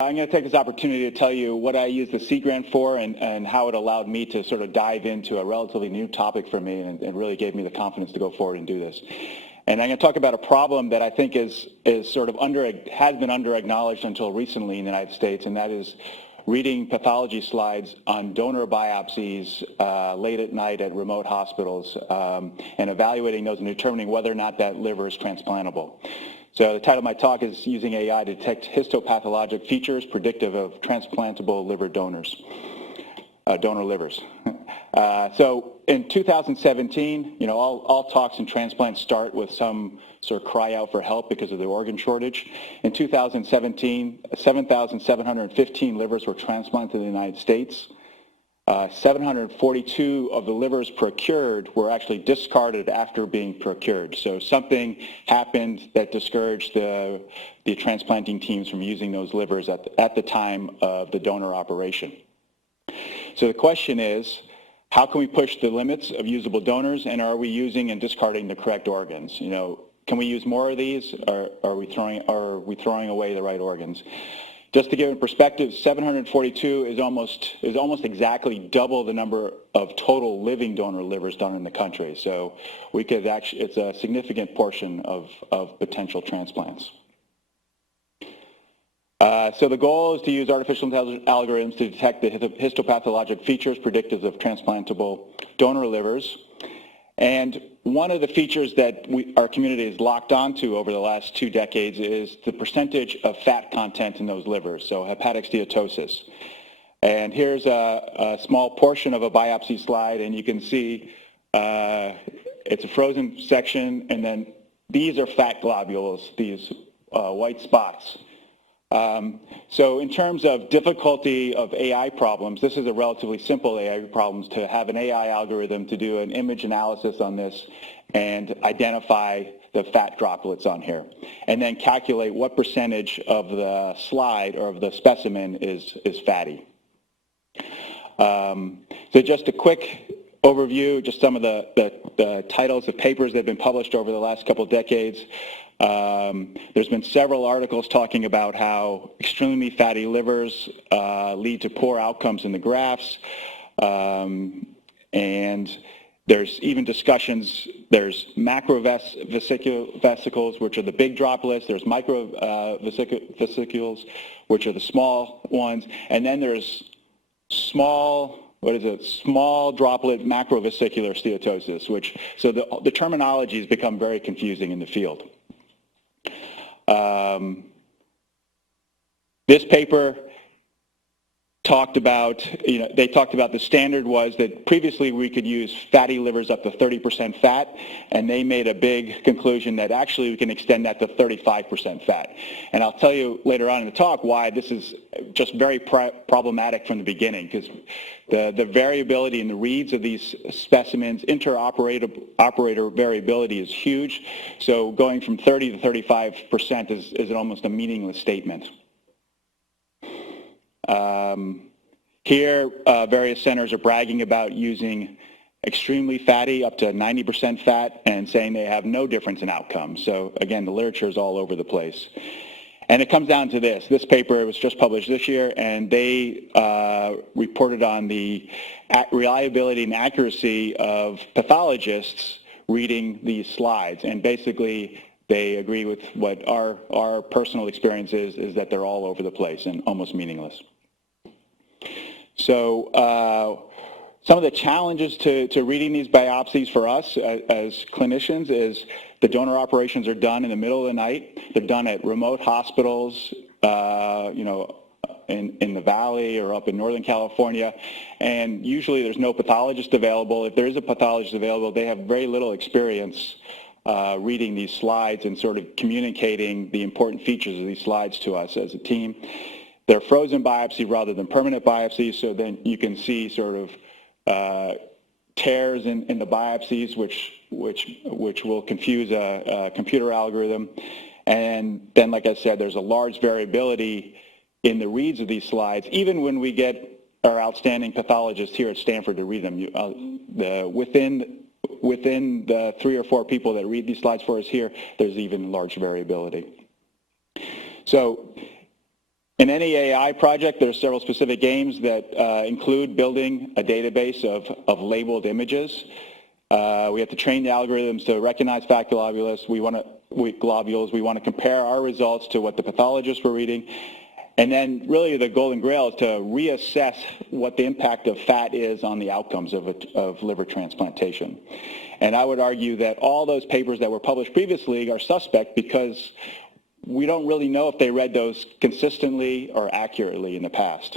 I'm going to take this opportunity to tell you what I used the C grant for and how it allowed me to sort of dive into a relatively new topic for me and really gave me the confidence to go forward and do this. And I'm going to talk about a problem that I think has been under-acknowledged until recently in the United States, and that is reading pathology slides on donor biopsies late at night at remote hospitals and evaluating those and determining whether or not that liver is transplantable. So the title of my talk is Using AI to Detect Histopathologic Features Predictive of Transplantable Liver Donors, donor livers. So in 2017, all talks and transplants start with some sort of cry out for help because of the organ shortage. In 2017, 7,715 livers were transplanted in the United States. 742 of the livers procured were actually discarded after being procured. So something happened that discouraged the transplanting teams from using those livers at the time of the donor operation. So the question is, how can we push the limits of usable donors, and are we using and discarding the correct organs? Can we use more of these, or are we throwing away the right organs? Just to give it perspective, 742 is almost exactly double the number of total living donor livers done in the country. So we could actually, it's a significant portion of potential transplants. So the goal is to use artificial intelligence algorithms to detect the histopathologic features predictive of transplantable donor livers. And one of the features that our community has locked onto over the last 2 decades is the percentage of fat content in those livers, so hepatic steatosis. And here's a small portion of a biopsy slide, and you can see it's a frozen section, and then these are fat globules, these white spots. So in terms of difficulty of AI problems, this is a relatively simple AI problem to have an AI algorithm to do an image analysis on this and identify the fat droplets on here, and then calculate what percentage of the slide or of the specimen is fatty. So just a quick overview, just some of the titles of papers that have been published over the last couple of decades. There's been several articles talking about how extremely fatty livers lead to poor outcomes in the grafts, and there's even discussions, there's macrovesicles, which are the big droplets, there's microvesicles, which are the small ones, and then there's small droplet macrovesicular steatosis, so the terminology has become very confusing in the field. This paper talked about, the standard was that previously we could use fatty livers up to 30% fat, and they made a big conclusion that actually we can extend that to 35% fat. And I'll tell you later on in the talk why this is just very problematic from the beginning, because the variability in the reads of these specimens, inter-operator variability is huge. So going from 30 to 35% is almost a meaningless statement. Here, various centers are bragging about using extremely fatty, up to 90% fat, and saying they have no difference in outcomes. So again, the literature is all over the place. And it comes down to this. This paper was just published this year, and they reported on the reliability and accuracy of pathologists reading these slides. And basically, they agree with what our personal experience is that they're all over the place and almost meaningless. So some of the challenges to reading these biopsies for us as clinicians is the donor operations are done in the middle of the night. They're done at remote hospitals, in the valley or up in Northern California, and usually there's no pathologist available. If there is a pathologist available, they have very little experience reading these slides and sort of communicating the important features of these slides to us as a team. They're frozen biopsy rather than permanent biopsies, so then you can see sort of tears in the biopsies, which will confuse a computer algorithm. And then, like I said, there's a large variability in the reads of these slides, even when we get our outstanding pathologists here at Stanford to read them. Within the 3 or 4 people that read these slides for us here, there's even large variability. So In any AI project, there are several specific aims that include building a database of labeled images. We have to train the algorithms to recognize fat globules. We want to compare our results to what the pathologists were reading. And then really the golden grail is to reassess what the impact of fat is on the outcomes of liver transplantation. And I would argue that all those papers that were published previously are suspect because we don't really know if they read those consistently or accurately in the past.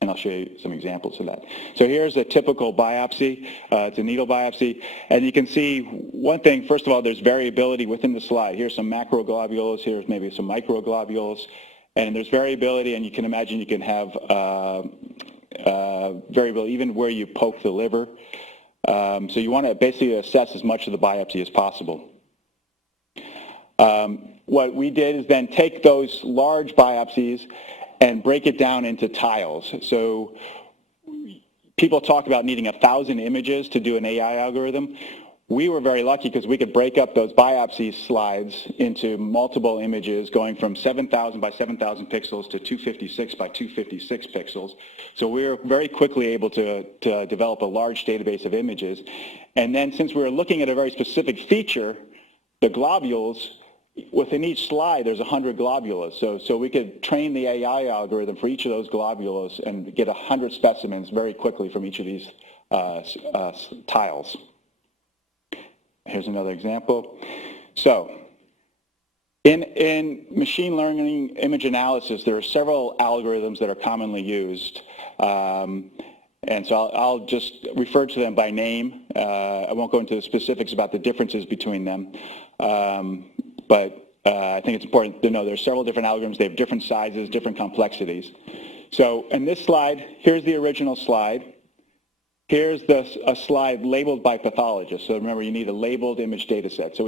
And I'll show you some examples of that. So here's a typical biopsy. It's a needle biopsy. And you can see one thing, first of all, there's variability within the slide. Here's some macroglobules. Here's maybe some microglobules. And there's variability, and you can imagine you can have variability even where you poke the liver. So you want to basically assess as much of the biopsy as possible. What we did is then take those large biopsies and break it down into tiles. So people talk about needing 1,000 images to do an AI algorithm. We were very lucky because we could break up those biopsy slides into multiple images going from 7,000 by 7,000 pixels to 256 by 256 pixels. So we were very quickly able to develop a large database of images. And then since we were looking at a very specific feature, the globules, within each slide there's 100 globules. So we could train the AI algorithm for each of those globules and get 100 specimens very quickly from each of these tiles. Here's another example. So in machine learning image analysis, there are several algorithms that are commonly used. And so I'll just refer to them by name. I won't go into the specifics about the differences between them. But I think it's important to know there's several different algorithms. They have different sizes, different complexities. So in this slide, here's the original slide. Here's a slide labeled by pathologists. So remember, you need a labeled image data set. So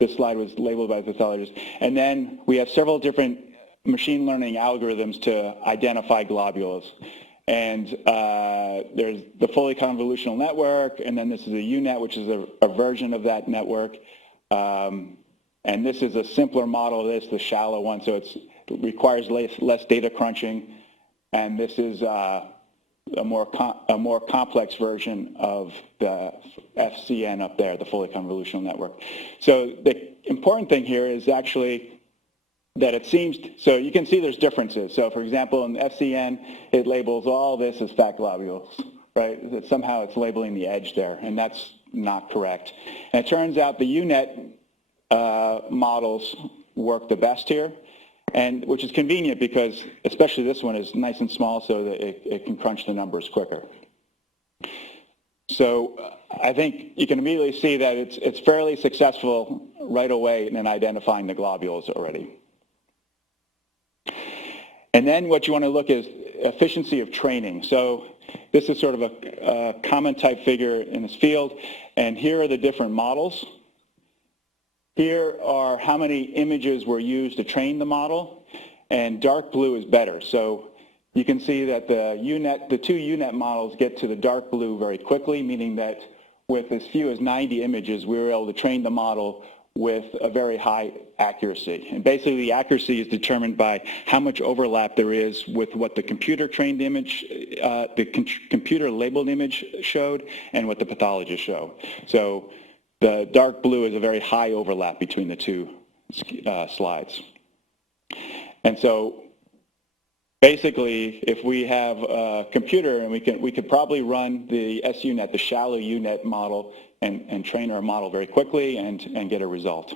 this slide was labeled by pathologists. And then we have several different machine learning algorithms to identify globules. And there's the fully convolutional network, and then this is a UNet, which is a version of that network. And this is a simpler model of this, the shallow one, so it requires less data crunching. And this is a more complex version of the FCN up there, the fully convolutional network. So the important thing here is actually that it seems, so you can see there's differences. So for example, in the FCN, it labels all this as fat globules, right? That somehow it's labeling the edge there, and that's not correct. And it turns out the UNet models work the best here, and which is convenient because especially this one is nice and small so that it can crunch the numbers quicker. So I think you can immediately see that it's fairly successful right away in identifying the globules already. And then what you want to look is efficiency of training. So this is sort of a common type figure in this field, and here are the different models. Here are how many images were used to train the model, and dark blue is better. So you can see that the two UNet models get to the dark blue very quickly, meaning that with as few as 90 images, we were able to train the model with a very high accuracy. And basically the accuracy is determined by how much overlap there is with what the computer trained image, computer labeled image showed and what the pathologist showed. So the dark blue is a very high overlap between the two slides. And so basically, if we have a computer, and we could probably run the SUNet, the shallow UNet model, and train our model very quickly and get a result.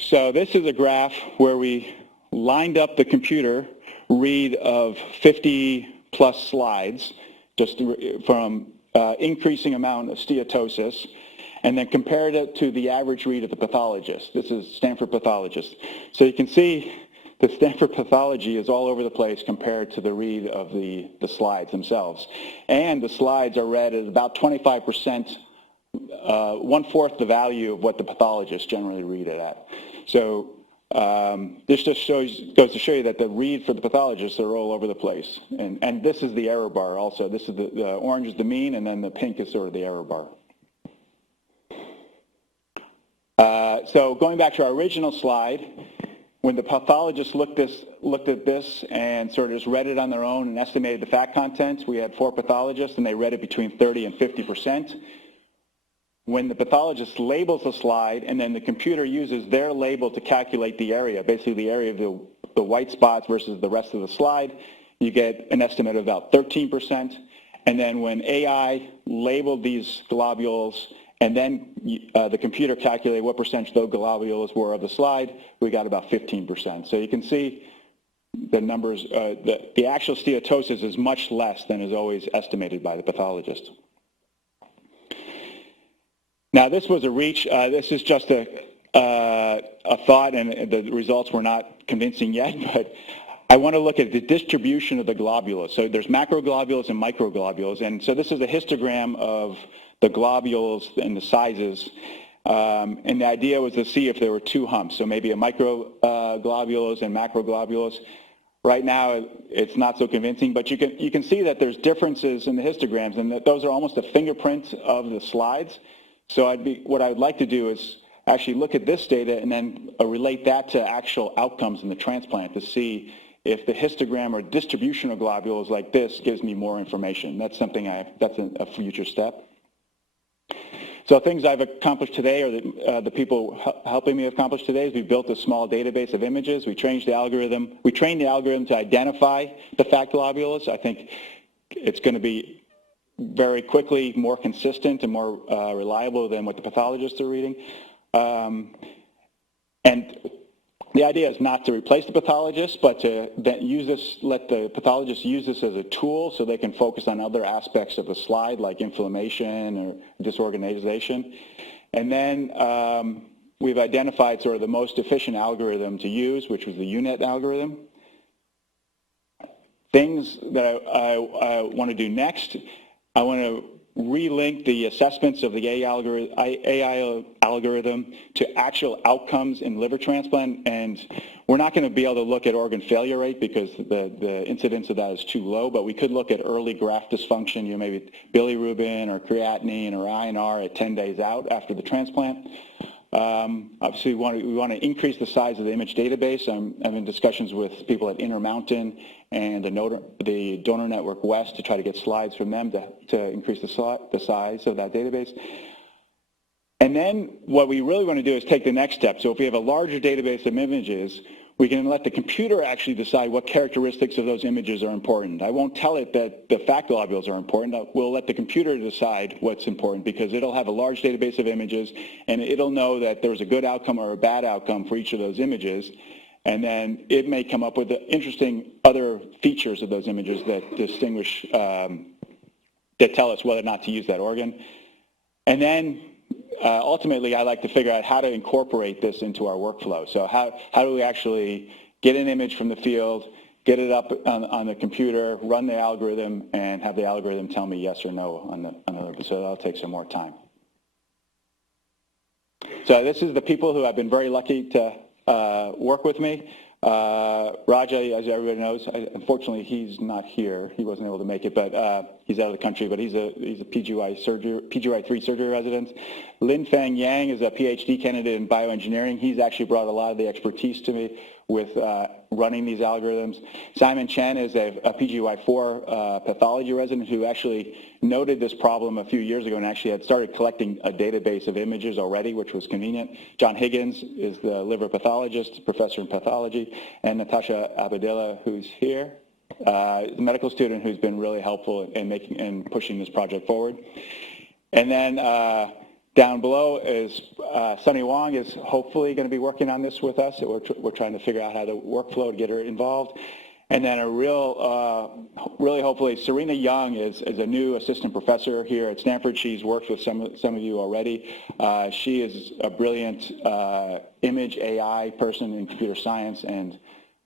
So this is a graph where we lined up the computer read of 50 plus slides, just from increasing amount of steatosis, and then compared it to the average read of the pathologist. This is Stanford pathologist. So you can see the Stanford pathology is all over the place compared to the read of the slides themselves. And the slides are read at about 25%, 1/4 the value of what the pathologists generally read it at. So this just goes to show you that the read for the pathologists are all over the place. And this is the error bar also. This is the orange is the mean, and then the pink is sort of the error bar. So going back to our original slide, when the pathologists looked at this and sort of just read it on their own and estimated the fat content, we had 4 pathologists, and they read it between 30 and 50%. When the pathologist labels the slide and then the computer uses their label to calculate the area, basically the area of the white spots versus the rest of the slide, you get an estimate of about 13%. And then when AI labeled these globules and then the computer calculated what percentage those globules were of the slide, we got about 15%. So you can see the numbers, the actual steatosis is much less than is always estimated by the pathologist. Now this was a reach, this is just a thought, and the results were not convincing yet, but I want to look at the distribution of the globules. So there's macroglobules and microglobules, and so this is a histogram of the globules and the sizes, and the idea was to see if there were 2 humps, so maybe a microglobules and macroglobules. Right now, it's not so convincing, but you can see that there's differences in the histograms, and that those are almost a fingerprint of the slides. So what I would like to do is actually look at this data and then relate that to actual outcomes in the transplant to see if the histogram or distribution of globules like this gives me more information. That's something that's a future step. So things I've accomplished today, or the people helping me accomplish today, is we built a small database of images. We trained the algorithm to identify the fat globules. I think it's going to be very quickly more consistent and more reliable than what the pathologists are reading. And the idea is not to replace the pathologist, but to then let the pathologist use this as a tool so they can focus on other aspects of the slide, like inflammation or disorganization. And then we've identified sort of the most efficient algorithm to use, which was the UNet algorithm. Things that I want to do next, I want to relink the assessments of the AI algorithm to actual outcomes in liver transplant, and we're not going to be able to look at organ failure rate because the incidence of that is too low, but we could look at early graft dysfunction, maybe bilirubin or creatinine or INR at 10 days out after the transplant. Obviously, we want to increase the size of the image database. I'm having discussions with people at Intermountain and the Donor Network West to try to get slides from them to increase the size of that database. And then what we really want to do is take the next step. So if we have a larger database of images, we can let the computer actually decide what characteristics of those images are important. I won't tell it that the fat globules are important. We'll let the computer decide what's important because it'll have a large database of images and it'll know that there's a good outcome or a bad outcome for each of those images. And then it may come up with interesting other features of those images that distinguish, that tell us whether or not to use that organ. And then ultimately, I like to figure out how to incorporate this into our workflow. So how do we actually get an image from the field, get it up on the computer, run the algorithm, and have the algorithm tell me yes or no on the so that'll take some more time. So this is the people who have been very lucky to work with me. Raja, as everybody knows, unfortunately he's not here. He wasn't able to make it, but he's out of the country. But he's a PGY3 surgery resident. Lin Feng Yang is a PhD candidate in bioengineering. He's actually brought a lot of the expertise to me with running these algorithms. Simon Chen is a PGY4 pathology resident who actually noted this problem a few years ago and actually had started collecting a database of images already, which was convenient. John Higgins is the liver pathologist, professor in pathology, and Natasha Abadilla, who's here, the medical student who's been really helpful in pushing this project forward. And then down below is Sunny Wong is hopefully going to be working on this with us. So we're trying to figure out how to workflow to get her involved. And then really hopefully, Serena Young is a new assistant professor here at Stanford. She's worked with some of you already. She is a brilliant image AI person in computer science, and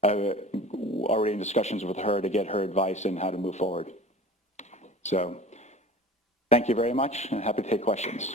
I'm already in discussions with her to get her advice on how to move forward. So thank you very much, and happy to take questions.